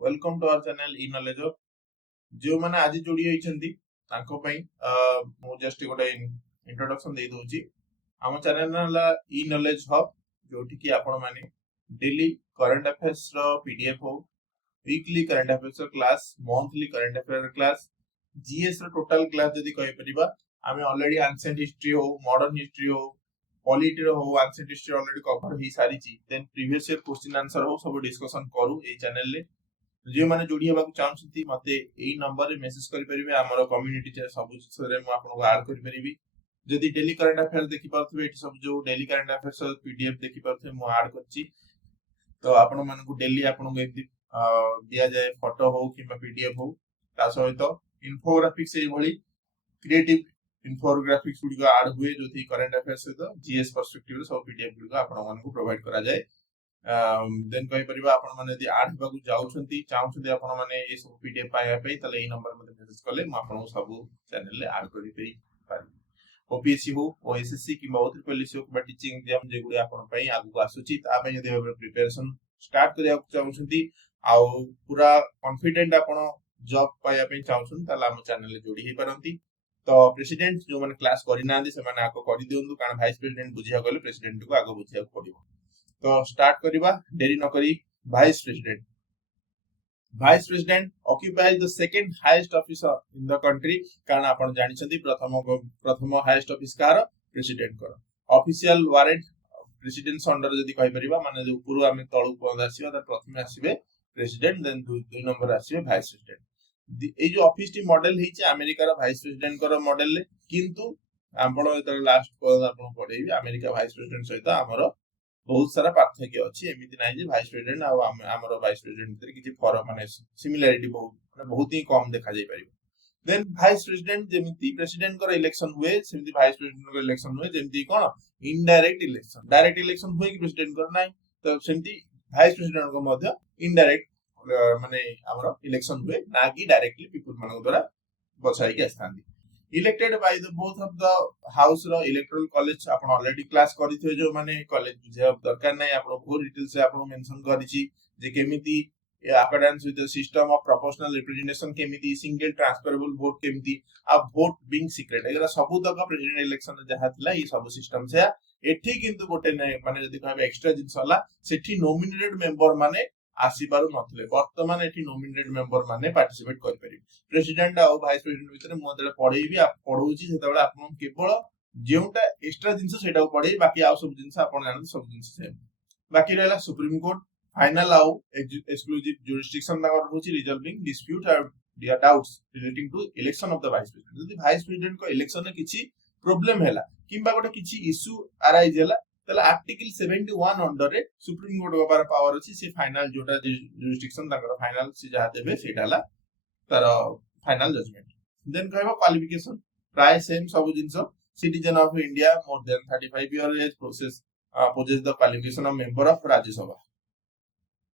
Welcome to our channel E knowledge of जो माने आज जोड़ी होइछंती तांको पई मु जस्ट गोटे इंट्रोडक्शन दे दोची। हम चैनल नाला ई नॉलेज हब जोठी कि आपण माने डेली करंट अफेयर्स रो पीडीएफ हो, वीकली करंट अफेयर्स रो class, monthly current affair class, GS रो टोटल क्लास जदी कहि परिबा आमे ऑलरेडी एंशिएंट हिस्ट्री हो, मॉडर्न हिस्ट्री हो, पॉलिटी रो हो, एंशिएंट हिस्ट्री ऑलरेडी कवर ही सारी छी। Then previous year question answer हो सब डिस्कशन करू ए चैनल ले। जो माने जोड़ी हेबाकु चाहछंती मते एई नंबर रे मेसेज करि परिबे। हमरो कम्युनिटी चे सब रे म आपनको ऐड करि परिबी। जदि डेली करंट अफेयर देखि पाथबे एठी सब जो डेली करंट अफेयर्स पीडीएफ देखि पाथबे म ऐड करछि। तो आपण मानकु डेली आपनको एति दिया जाय फोटो हो किबा पीडीएफ हो ता सहित इन्फोग्राफिक्स एई भली क्रिएटिव इन्फोग्राफिक्स गुडी को ऐड हुए जोथि करंट अफेयर्स सहित जीएस पर्सपेक्टिव रे सब पीडीएफ गुडी को आपण मानकु प्रोवाइड करा जाय। देन कहि परिबा आपण माने यदि ऐड हेबाकु जाउछंती चाहउछंती आपण माने ए सब पीडीएफ पाया पई तले ए नंबर मते मेसेज करले म आपन सब चैनल ले ऐड करि पारि। ओपीएससी हो ओएसएससी कि बहुत पॉलिसी हो टीचिंग एग्जाम जे गुडी आपन पई आगु आसुची ता पई यदि प्रिपरेशन स्टार्ट करिया चाहउछंती आ पूरा कॉन्फिडेंट आपण जॉब पाया पई चाहउछन तला हम चैनल ले जोडी हे परंती। तो प्रेसिडेंट जो माने क्लास करि नांदी से माने आको करि दियंतु कारण वाइस प्रेसिडेंट बुझिया गले प्रेसिडेंट को आगो बुझिया पड़िबो। तो स्टार्ट करिबा देरी न करी। Vice president occupies the second highest office in the country कारण आपण जानि छथि प्रथम हाईएस्ट ऑफिस कार प्रेसिडेंट कर ऑफिशियल वारंट प्रेसिडेंट अंडर जदी कहि परिबा माने जो ऊपर हम तळु पद आसीबा त प्रथम आसीबे प्रेसिडेंट देन दुई नंबर आसीबे वाइस प्रेसिडेंट। ए जो ऑफिस टी मॉडल हिच अमेरिका रो वाइस प्रेसिडेंट कर मॉडल ले किंतु आपण एतर लास्ट पद आपण पढेबी अमेरिका वाइस प्रेसिडेंट सहित हमर बहुत सारा पार्थक्य अछि। एमिति नै जे वाइस प्रेसिडेंट आ हमर वाइस प्रेसिडेंट भितर किछि फरक माने सिमिलरिटी बहुत ही कम देखा जाय परिबो। देन वाइस प्रेसिडेंट जेमिति प्रेसिडेंट कर इलेक्शन हुए सेमिति वाइस प्रेसिडेंट कर इलेक्शन हुए जेमिति कोन इनडायरेक्ट इलेक्शन डायरेक्ट इलेक्शन हुए कि प्रेसिडेंट कर नै तो सेमिति वाइस प्रेसिडेंट को मध्य इनडायरेक्ट माने हमर इलेक्शन हुए ना कि डायरेक्टली पीपल मानको द्वारा बछाई के आस्थांदी elected by the both of the house रो इलेक्टोरल कॉलेज आपण ऑलरेडी क्लास करिथियो जो माने कॉलेज बुझे दरकार नै आपण बहुत डिटेल से आपण मेंशन करिछि जे केमिति accordance with the system of proportional representation केमिति सिंगल ट्रांसफरेबल वोट केमिति आ वोट बीइंग सीक्रेट एगरा सब तक प्रेसिडेंट इलेक्शन जहा थिला ई सब सिस्टम से एठी किंतु गोटे नै माने जदी कहबे एक्स्ट्रा जिंस हला सेठी नॉमिनेटेड मेंबर माने आसी पारु नथले वर्तमान एठी नॉमिनेटेड मेंबर माने पार्टिसिपेट कर परिबे। प्रेसिडेंट आ वाइस प्रेसिडेंट भितर मु जले पढेबी आ पढौची सेतबेला आपन केवल जेउटा एक्स्ट्रा जिंस सेटा पढेई बाकी आ सब जिंस आपन जानत सब जिंस सेम बाकी रहला सुप्रीम कोर्ट फाइनल आउ एक्सक्लूसिव जुरिस्डिक्शन नगर होची रिजॉल्विंग डिस्प्यूट और doubts relating to election of the vice president. जदी वाइस प्रेसिडेंट को इलेक्शन में किछि प्रॉब्लम हैला किंबा गोटे किछि इशू अराइज हैला तले आर्टिकल 71 अंडर रे सुप्रीम कोर्ट को पावर अछि से फाइनल जोटा जुरिस्डिक्शन ताकर फाइनल से जहा देबे सेटाला तार फाइनल जजमेंट। देन कहबो क्वालिफिकेशन प्राय सेम सब जिंस citizen of India more than 35 year age possess possesses the qualification of member of Rajya Sabha.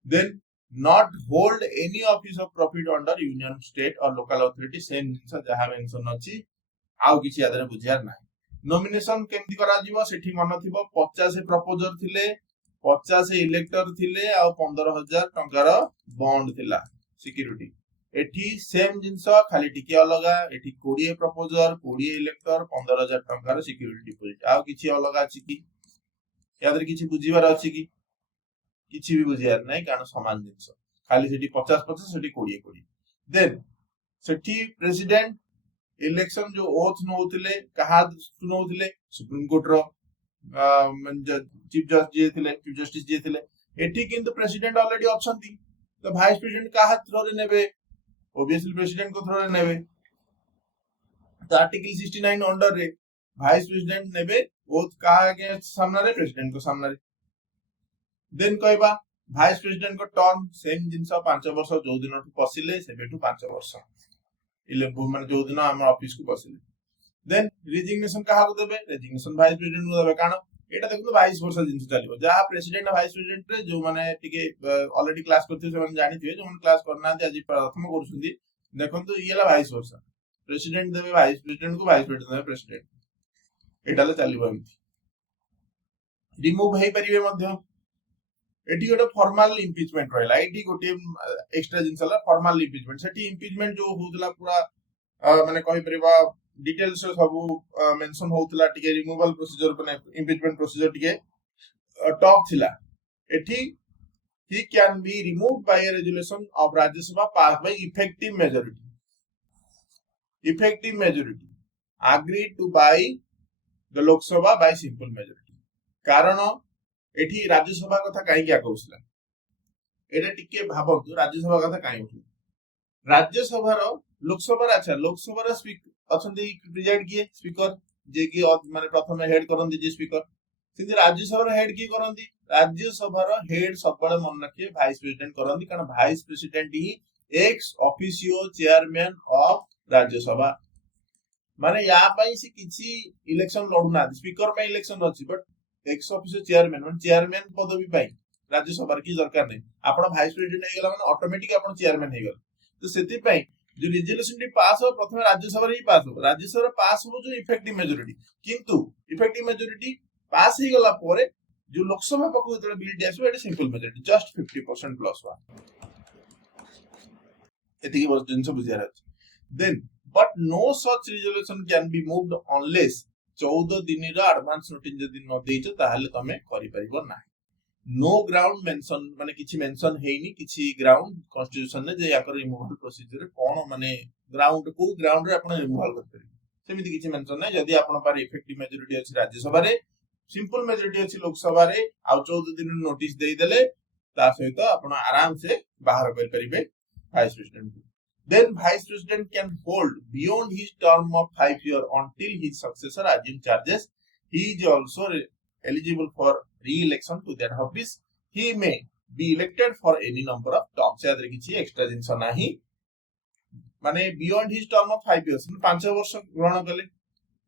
Then not hold any office of profit under union state or local authority same जिंस जहा mention अछि आउ किछि आदरे बुझियार नाही। Nomination केमति करा जीवो सेठी मन थिबो 50 प्रपोजर थिले 50 इलेक्टर थिले आ 15000 टंकार बॉन्ड थिला सिक्योरिटी। एठी सेम जिंस खाली टिके अलगा एठी 20 प्रपोजर 20 इलेक्टर 15000 टंकार सिक्योरिटी डिपॉजिट आ किछि अलगा अछि कि यादर किछि बुझिबार अछि कि किछि भी बुझियार नै कारण समान जिंस खाली सेठी 50 सेठी 20 देन सेठी प्रेसिडेंट इलेक्शन जो ओथ नौथिले कहा सुनौथिले सुप्रीम कोर्ट रो चीफ जस्टिस जे थिले एठी किंतु प्रेसिडेंट ऑलरेडी अछंती तो वाइस प्रेसिडेंट कहा थ्रो रे नेबे ऑब्वियसली प्रेसिडेंट को थ्रो रे नेबे तो आर्टिकल 69 अंडर रे वाइस प्रेसिडेंट नेबे ओथ कहा के सामने रे प्रेसिडेंट को सामने रे। देन कहबा वाइस प्रेसिडेंट को टर्म सेम जिंस 5 वर्ष जो दिन पसिले सेबेटू 5 वर्ष इले माने जो दिन हम ऑफिस को बसिले। देन रेजिग्नेशन कहा को देबे रेजिग्नेशन वाइस प्रेसिडेंट को देबे कारण एटा देखो 22 वर्ष जिंस चलिबो जहा प्रेसिडेंट वाइस प्रेसिडेंट रे जो माने टिके ऑलरेडी क्लास करथियो से माने जानिथियो जो माने क्लास करना आज प्रथम करूछुंदी देखंतु इला 22 वर्ष प्रेसिडेंट देबे वाइस प्रेसिडेंट को वाइस प्रेसिडेंट देबे प्रेसिडेंट एटा ले चलिबो एमति रिमूव हेई परिबे मध्य एटी गोटे फॉर्मल इम्पीचमेंट रहला एटी गोटे एक्स्ट्रा जिंस हला फॉर्मल इम्पीचमेंट सेठी इम्पीचमेंट जो होतला पूरा माने कहि परिबा डिटेल्स सब मेंशन होतला टिके रिमूवल प्रोसीजर माने इम्पीचमेंट प्रोसीजर टिके टॉप थिला एठी he can be removed by a resolution of Rajya Sabha passed by effective majority agreed to by the Lok Sabha by simple majority कारण एठी राज्य सभा कथा काई क्या कहउसला एटा टिके भाबंतु राज्य सभा कथा काई उठला राज्य सभा रो लोक सभा अच्छा लोक सभा रो स्पीकर अछंती प्रेसिडेंट किए स्पीकर जे की माने प्रथम हेड करंदी जे स्पीकर सिंधी राज्य सभा रो हेड की करंदी राज्य सभा रो हेड सबले मन रखे वाइस प्रेसिडेंट करंदी कारण vice president he ex officio chairman of राज्य सभा माने या पई से किछि इलेक्शन लडुना स्पीकर पे इलेक्शन अछि बट एक्स ऑफिशियो चेयरमैन माने चेयरमैन पदवी पाई राज्य सभा की दरकार नै आपण वाइस प्रेसिडेंट हे गेला माने ऑटोमेटिक आपण चेयरमैन हे गेल तो सेति पई जो रिजोल्यूशन पास हो प्रथम राज्य सभा ही पास हो राज्य सभा पास हो जो इफेक्टिव मेजॉरिटी किंतु इफेक्टिव मेजॉरिटी पास ही गला परे जो लोकसभा पक्ष जो बिल डी आसो एटा सिंपल मेजॉरिटी जस्ट 50% प्लस 1 एतिकी बस जिंस बुझियार अछि then but no such resolution can be moved unless 14 दिन रा एडवांस नोटिस जदि न देइछ ताहाले तमे करि परिबो ना नो ग्राउंड मेंशन माने किछि मेंशन हेइनी किछि ग्राउंड कॉन्स्टिट्यूशन ने जे याकर रिमूवल प्रोसीजर कोन माने ग्राउंड को ग्राउंड रे आपण रिमूवल कर परिबो सेमिति किछि मेंशन नै जदि आपण पर इफेक्टिव मेजॉरिटी अछि राज्य सभा रे सिंपल मेजॉरिटी अछि लोक सभा रे आ 14 दिन नोटिस देइ देले ता सहित आपण आराम से बाहर कर परिबे वाइस प्रेसिडेंट को then vice president can hold beyond his term of 5 years until his successor assumes charges he is also eligible for re-election to that office he may be elected for any number of terms याद रखिछि extra जिंस नाही माने beyond his term of 5 years 5 वर्ष ग्रहण कले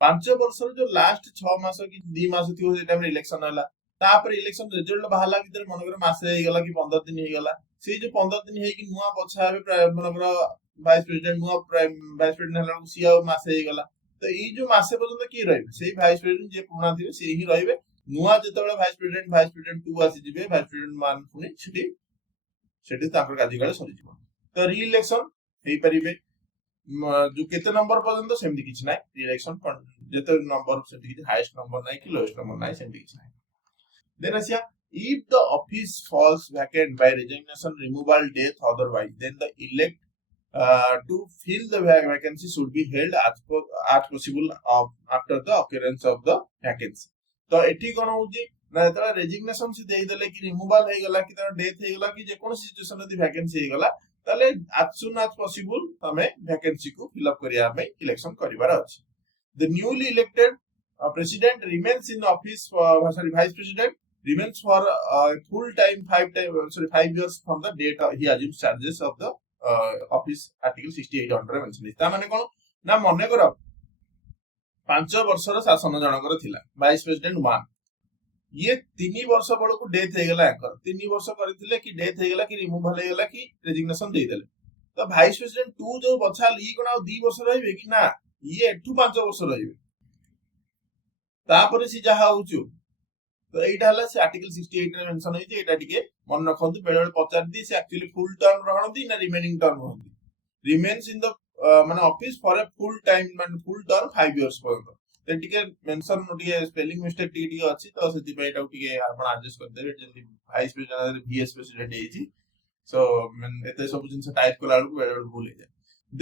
5 वर्ष जो last 6 मास कि 2 मास थियो जे टाइम रे इलेक्शन होला तापर इलेक्शन रिजल्ट बाहला भीतर मनकर मासे हे गला कि 15 दिन हे गला से जो 15 दिन हे कि नुवा पछा मनकर वाइस प्रेसिडेंट नुआ वाइस प्रेसिडेंट हला सिया मासे हे गला तो ई जो मासे पर्यंत की रहबे सेही वाइस प्रेसिडेंट जे पुराना थिबे से ही रहबे नुआ जेतबेला वाइस प्रेसिडेंट 2 आसी जिबे वाइस प्रेसिडेंट मान पुनी सेठी ताकर कार्यकाल सरी जिवो तो री इलेक्शन हेई परिबे जो केते नंबर पर्यंत सेमति किछ नै री इलेक्शन जेते नंबर सेमति किछ हाईएस्ट नंबर नै कि लोएस्ट नंबर नै सेमति किछ नै देन आसिया if the office falls vacant by resignation removal death otherwise then the elect to fill the vacancy should be held as possible after the occurrence of the vacancy तो एठी कोन होजी ना त resignation से देई देले कि रिमूवल हे गला कि तर डेथ हे गला कि जे कोन सिचुएशन दी वैकेंसी हे गला तले as soon as possible तमे वैकेंसी को फिल अप करिया में इलेक्शन करिवार अछि the newly elected president remains in office vice president remains for full time 5 years from the date he assumes charges of the office article 68 under mention ता माने कोन ना मने करो 5 वर्षर शासन जनकर थिला वाइस प्रेसिडेंट 1 ये 3 वर्ष बळ को डेथ हे गेला एकर 3 वर्ष करथिले कि डेथ हे गेला कि रिमूवल हे गेला कि रेजिग्नेशन दे देले तो वाइस प्रेसिडेंट 2 जो बछा ली कोन 2 वर्ष रहिबे कि ना ये एठू 5 वर्ष रहिबे तापर सी जहा होचु तो एटा हला से आर्टिकल 68 रे मेंशन होई जे एटा टिके मन रखंतु बेले बेले पचार दी से एक्चुअली फुल टर्म रहंती ना रिमेनिंग टर्म रहंती रिमेन्स इन द माने office for a full time माने फुल टर्म 5 इयर्स पर्यंत ते टिके मेंशन टिके स्पेलिंग मिस्टेक टिके अछि तो सेति पे एटा टिके आपण एडजस्ट कर देबे जल्दी वाइस प्रेसिडेंट वीएस प्रेसिडेंट हेजी सो एते सब जिंस टाइप कला बेले बेले भूल हे जाय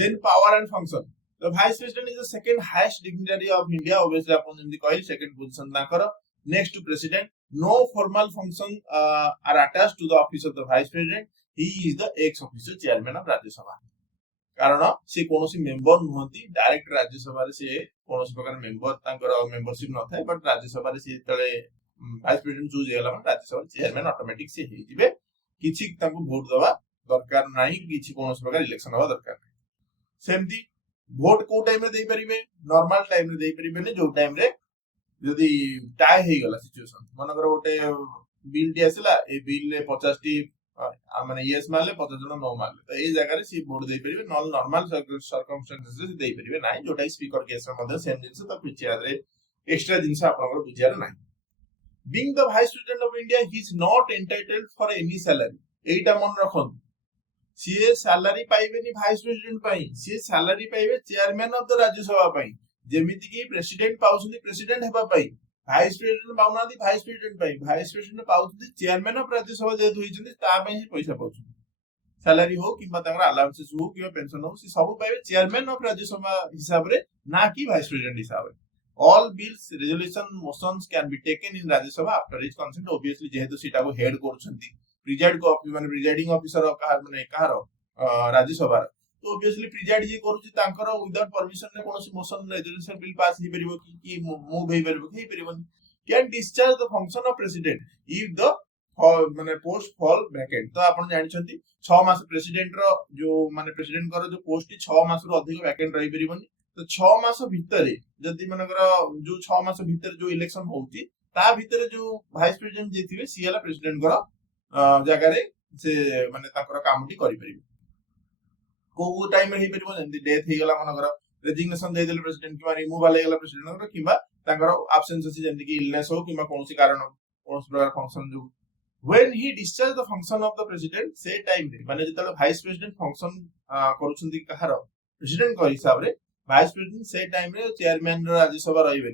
then power and function the vice president is the second highest dignitary of India obviously आपण जंदी कहली सेकंड पोजीशन ना करो next to president no formal function are attached to the office of the vice president he is the ex officio chairman of rajya sabha कारण से कोनोसी member नहंती direct राज्य सभा रे से कोनोसी प्रकार मेंबर तांकर मेंबरशिप न थाए बट राज्य सभा रे से तळे वाइस प्रेसिडेंट चूज हेला मन राज्य सभा चेयरमैन ऑटोमेटिक से हे जिवे किछि तांको वोट दवा दरकार नाही किछि कोनोसी प्रकार इलेक्शन हवा दरकार नाही सेमती वोट को टाइम रे देई परिबे नॉर्मल टाइम रे देई परिबे ने जो टाइम रे जदि टाई हे गला सिचुएशन मनकर गोटे बिल टी आसला ए बिल ले 50 टी माने यस मारले 50 जण नो मारले तो ए जगह रे सी वोट देई परिबे नॉर्मल सर्कमस्टेंसेस से देई परिबे नाही जोटा स्पीकर केस रे मध्ये सेम जिंस तो पिछ याद रे एक्स्ट्रा जिंस आपनकर बुझियार नाही being the vice president of India, he is not entitled for any salary. एटा मन रखन सीए सैलरी पाइबेनी भाइस प्रेसिडेंट पाई, सीए सैलरी पाइबे चेयरमैन ऑफ द राज्यसभा पाई, जेमिति कि प्रेसिडेंट पाउछंती प्रेसिडेंट हेबा पाई, भाइस प्रेसिडेंट पाउनादी भाइस प्रेसिडेंट पाई, भाइस प्रेसिडेंट पाउछंती चेयरमैन ऑफ राज्यसभा जे होइछंती ता पाई ही पैसा पाउछंती, सैलरी हो किबा तांगर अलाउंसेस हो किबा पेंशन हो, सी सब पाइबे चेयरमैन ऑफ राज्यसभा हिसाब रे, ना कि भाइस प्रेसिडेंट हिसाब रे। All bills, resolution, motions can be taken in Rajya Sabha after his consent. Obviously, जेहेतु सीटा को हेड करछंती, प्रिजाइड को माने प्रिजाइडिंग ऑफिसर कहा माने कहार राज्य सभा, तो ऑब्वियसली प्रिजाइड जे करूची तांकर विदाउट परमिशन ने कोनोसी मोशन रेजोल्यूशन बिल पास ही परिबो कि मूव हे परिबो कि परिबोनी, can discharge the function of president if the माने पोस्ट फॉल वैकेंट। तो आपण जानिछंती 6 मास प्रेसिडेंट रो जो माने प्रेसिडेंट कर जो पोस्ट 6 मास रो अधिक वैकेंट रही परिबोनी, तो 6 मास भितरे जदि मनकर जो 6 मास भितर जो इलेक्शन होउची ता भितर जो वाइस प्रेसिडेंट जे थिबे सीएला प्रेसिडेंट कर जगह रे से माने ताकर कामटी करि परिबे, को टाइम रे हे परिबो जंदी डेथ हे गला मनकर रेजिग्नेशन दे देले प्रेसिडेंट किबा रिमूवल हे गला प्रेसिडेंट किबा ताकर एब्सेंस अछि जंदी कि इलनेस हो किबा कोनोसी कारण कोनोसी प्रकार फंक्शन जो when he discharge the function of the president से टाइम रे माने जतले वाइस प्रेसिडेंट फंक्शन करूछंदी कहार प्रेसिडेंट को हिसाब रे वाइस प्रेसिडेंट से टाइम रे चेयरमैन राज्यसभा रहिबे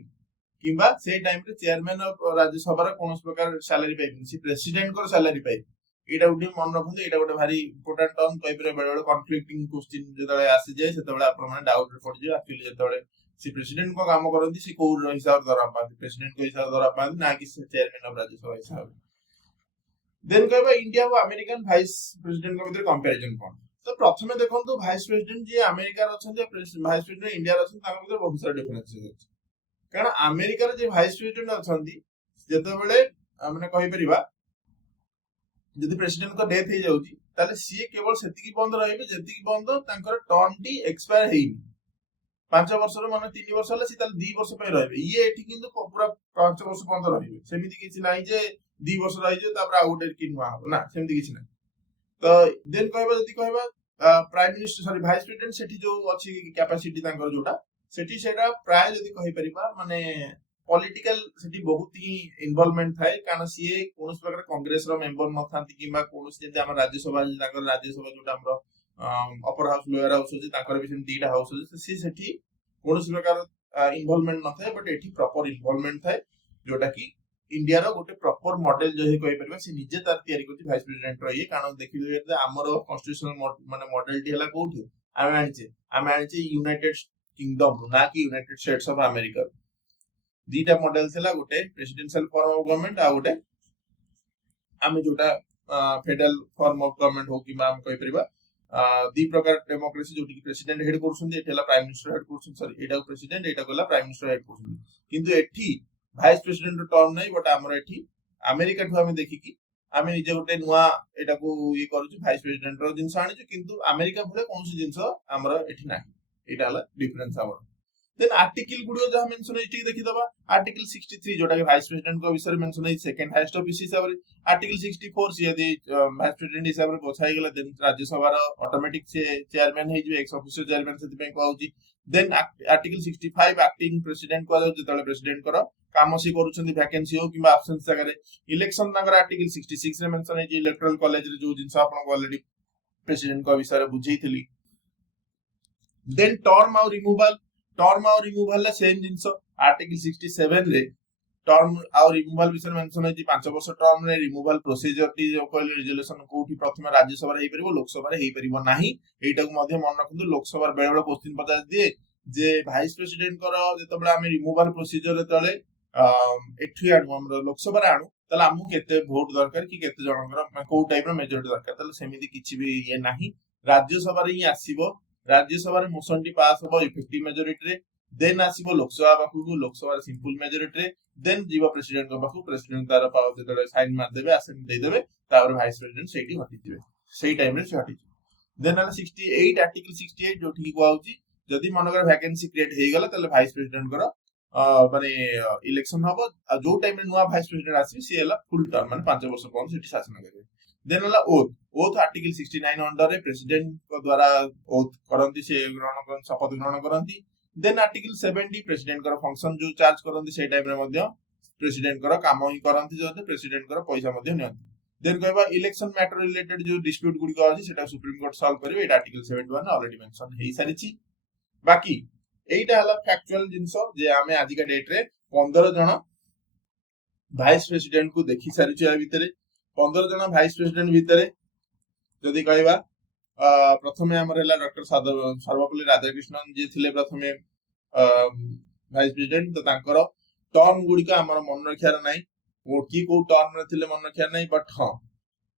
किबा से टाइम रे चेयरमैन ऑफ राज्यसभा रे कोनोस प्रकार सैलरी पाइबे, सी प्रेसिडेंट को सैलरी पाइ। एटा उडी मन रखु, एटा गोटे भारी इंपोर्टेंट टर्म कहि परे बेले कॉन्फ्लिक्टिंग क्वेश्चन जतले आसी जाय सेतबेले आपण माने डाउट रे पड़ जाय। एक्चुअली जतबेले सी प्रेसिडेंट को काम करंती सी को हिसाब दरा पाती, प्रेसिडेंट को हिसाब दरा पाती ना कि चेयरमैन ऑफ राज्यसभा हिसाब। देन कहबा इंडिया और अमेरिकन वाइस प्रेसिडेंट को भीतर कंपैरिजन कोन। तो प्रथमे देखंतु वाइस प्रेसिडेंट जे अमेरिका रे अछन, वाइस प्रेसिडेंट इंडिया रे अछन, ताका भीतर बहुत सारा डिफरेंस अछि। कारण अमेरिका रे जे वाइस प्रेसिडेंट अछंती जतबेले माने कहि परिबा जदि प्रेसिडेंट को डेथ हे जाउची ताले सी केवल सेतिकी बंद रहिबे जेतिकी बंद तांकर टर्म टी एक्सपायर हेइनी, 5 वर्ष रे माने 3 वर्ष हले सी ताले 2 वर्ष पे रहिबे। ये एठी किंतु पूरा 5 वर्ष बंद रहिबे, सेमिति किछि नाही जे 2 वर्ष रहि जे तापर आ गुटे कि नुवा हो ना, सेमिति किछि नाही। तो देन कहबा जदि कहबा prime minister sorry vice president सेठी जो अछि कैपेसिटी तांकर जोटा सेठी सेटा प्राय जदि कहि परिबा माने पॉलिटिकल सेठी बहुत ही इन्वॉल्वमेंट थाए, कारण सीए कोनस प्रकार कांग्रेस रो मेंबर न थांती किबा कोनस जेते हम राज्यसभा तांकर राज्यसभा जोटा हमरो अपर हाउस लोअर हाउस अछि तांकर भी दीटा हाउस अछि, सी सेठी कोनस प्रकार इन्वॉल्वमेंट न थाए, बट एठी प्रॉपर इन्वॉल्वमेंट थाए जोटा कि इंडिया रो गोटे प्रॉपर मॉडल जो हे कहि परबा से निजे तार तयारी करती वाइस प्रेसिडेंट रो। ये कारण देखिले जे हमरो कॉन्स्टिट्यूशनल माने मॉडल टी हला कोठी आमे आनिचे यूनाइटेड किंगडम ना कि यूनाइटेड स्टेट्स ऑफ अमेरिका। दीटा मॉडल थिला, गोटे प्रेसिडेंशियल फॉर्म ऑफ गवर्नमेंट आ गोटे आमे जोटा फेडरल फॉर्म ऑफ गवर्नमेंट हो कि हम कहि परबा दी प्रकार डेमोक्रेसी जोटी कि प्रेसिडेंट हेड करछुंदी, एठला प्राइम मिनिस्टर हेड करछुंदी, सॉरी एटा प्रेसिडेंट एटा गला प्राइम मिनिस्टर हेड करछुंदी, किंतु एठी वाइस प्रेसिडेंट टर्म नै, बट हमर एठी अमेरिका ठु हम देखि कि आमे निजे गोटे नुवा एटा को ये करूछु वाइस प्रेसिडेंट रो जिंस आनिछु, किंतु अमेरिका भले कोनसी जिंस हमर एठी नाही, एटा हला डिफरेंस हमर। देन आर्टिकल गुडियो जहा मेंशन एठी देखि दबा आर्टिकल 63 जोटा कि वाइस प्रेसिडेंट को विषय मेंशन है सेकंड हाईएस्ट ऑफिस हिसाब रे। आर्टिकल 64 से यदि वाइस प्रेसिडेंट हिसाब रे बछाई गेला देन राज्यसभा रो ऑटोमेटिक से चेयरमैन हे जो एक्स ऑफिशियल चेयरमैन से पे कहउची। देन आर्टिकल 65 एक्टिंग प्रेसिडेंट को जतले प्रेसिडेंट करो काम सी करूछंदी वैकेंसी हो किबा एब्सेंस जगह रे इलेक्शन नगर आर्टिकल 66 रे मेंशन है जे इलेक्टोरल कॉलेज रे जो जिंस आपन को ऑलरेडी प्रेसिडेंट को विषय रे बुझेइथिली। देन टर्म और रिमूवल सेम जिंस आर्टिकल 67 रे टर्म और रिमूवल विषय मेंशन है 5 वर्ष टर्म रे रिमूवल प्रोसीजर टी जो कहले रिजोल्यूशन कोठी प्रथम राज्यसभा रे हे परिबो लोकसभा रे हे परिबो नाही। एटा को मध्य मन रखंतु लोकसभा बेले बेले क्वेश्चन पचास दिए जे वाइस प्रेसिडेंट कर जतबे हम रिमूवल प्रोसीजर तळे एठी आडू हम लोकसभा रे आडू तले हमु केते वोट दरकार कि केते जनकर को टाइप रो मेजॉरिटी दरकार, तले सेमिति किछि भी ये नाही। राज्यसभा रे ही आसीबो, राज्यसभा रे मोशन टी पास होबो इफेक्टिव मेजॉरिटी रे, देन आसीबो लोकसभा बाकू लोकसभा रे सिंपल मेजॉरिटी रे, देन जीवा प्रेसिडेंट को बाकू प्रेसिडेंट तार पावर जतले साइन मार देबे असेंट दे देबे तापर वाइस प्रेसिडेंट सेठी हटि दिबे, सेही टाइम रे से हटि। देन आला 68 आर्टिकल 68 जो ठीक कहउची जदी मनकर वैकेंसी क्रिएट हे गेला तले वाइस प्रेसिडेंट कर माने इलेक्शन हबो, जो टाइम रे नुवा वाइस प्रेसिडेंट आसी से हला फुल टर्म माने 5 वर्ष पर्यंत सेठी शासन करबे। देन हला ओथ आर्टिकल 69 अंडर रे प्रेसिडेंट को द्वारा ओथ करंती से ग्रहण करन शपथ ग्रहण करंती। देन आर्टिकल 70 प्रेसिडेंट कर फंक्शन जो चार्ज करंती से टाइम रे मध्य प्रेसिडेंट कर काम ही करंती जदि प्रेसिडेंट कर पैसा मध्ये नियंती देन कहबा इलेक्शन मैटर रिलेटेड जो डिस्प्यूट गुडी अछि सेटा सुप्रीम कोर्ट सॉल्व करिवे एटा आर्टिकल 71 ऑलरेडी मेंशन हेई सारिछि बाकी एटा हला फैक्चुअल जिंसो जे आमे आजि का डेट रे 15 जण वाइस प्रेसिडेंट को देखि सारिछि आ भितरे 15 जण वाइस प्रेसिडेंट भितरे जदि कहबा प्रथमे हमर हला डॉक्टर सर्वपल्ली राधाकृष्णन जे थिले प्रथमे वाइस प्रेसिडेंट तो तांकर टर्म गुडी का हमर मन रखियार नै वो की को टर्म रे थिले मन रखियार नै बट हां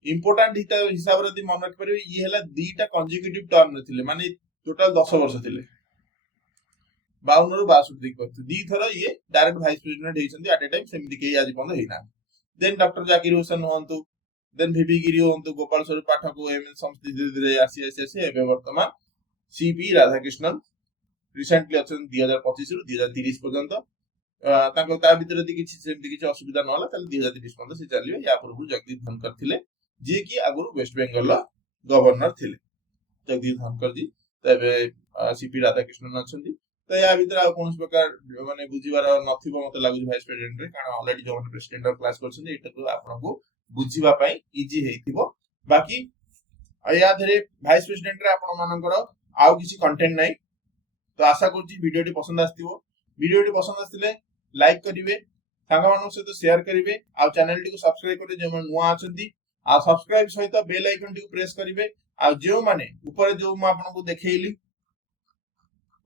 इंपोर्टेंट हिसाब रे मन रख परबे ये हला दीटा कंसेक्यूटिव टर्म रे थिले माने टोटल 10 वर्ष थिले 52 रु 62 दिक करते दी थरा ये डायरेक्ट वाइस प्रेसिडेंट हेइछन्ती एट ए टाइम सेमिति के आज बंद हेइना देन डॉक्टर जाकिर हुसैन होंतु देन वीबी गिरी होंतु गोपाल स्वरूप पाठक एमएन संस्थि धीरे धीरे आसी एबे वर्तमान सीपी राधाकृष्णन रिसेंटली अछन 2025 रु 2030 पर्यंत तांको ता भीतर यदि किछि सेमति किछि असुविधा न होला ताले 2030 पर्यंत से चलिबे या पूर्व जगदीप धनकर थिले जे कि आगुरु वेस्ट बंगाल गवर्नर थिले जगदीप धनकर जी तबे सीपी राधाकृष्णन अछंती तो या भीतर आ कोन प्रकार माने बुझिबार नथिबो मते लागु वाइस प्रेसिडेंट रे कारण ऑलरेडी जो प्रेसिडेंट और क्लास करछन एटा तो आपनको बुझिबा पई इजी हेइथिबो बाकी या धरे वाइस प्रेसिडेंट रे आपण मानकर आउ किछि कंटेंट नै तो आशा करछि वीडियोटी पसंद आस्तिबो वीडियोटी पसंद आस्तिले लाइक करिवे सांगा मानक सहित शेयर करिवे आ चैनल टी को सब्सक्राइब करिवे जे नुवा अछंती आ सब्सक्राइब सहित बेल आइकन टी को प्रेस करिवे आ जो माने ऊपर जो म आपनको देखेइली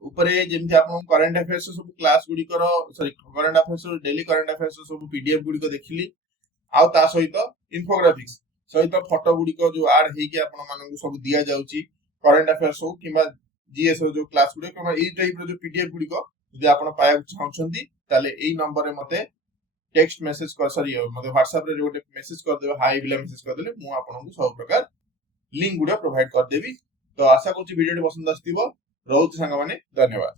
ऊपरे जेमति आपन करंट अफेयर्स सब क्लास गुडी करो sorry current affairs daily current affairs सब पीडीएफ गुडी को देखिली आ ता सहित इन्फोग्राफिक्स सहित फोटो गुडी को जो ऐड हेकि आपन मानन सब दिया जाउची करंट अफेयर्स हो किबा जीएस जो क्लास गुडी किबा ई टाइप रो जो पीडीएफ गुडी को यदि आपन पाया चाहछंती ताले एई नंबर रे मते टेक्स्ट मैसेज कर सरी मते व्हाट्सएप रे गोटे मैसेज कर देबे हाई बिला मैसेज कर देले मु आपन को सब प्रकार लिंक गुडी प्रोवाइड कर देबी तो आशा करछि वीडियो पसंद आस्तिबो रहउछि संग माने धन्यवाद।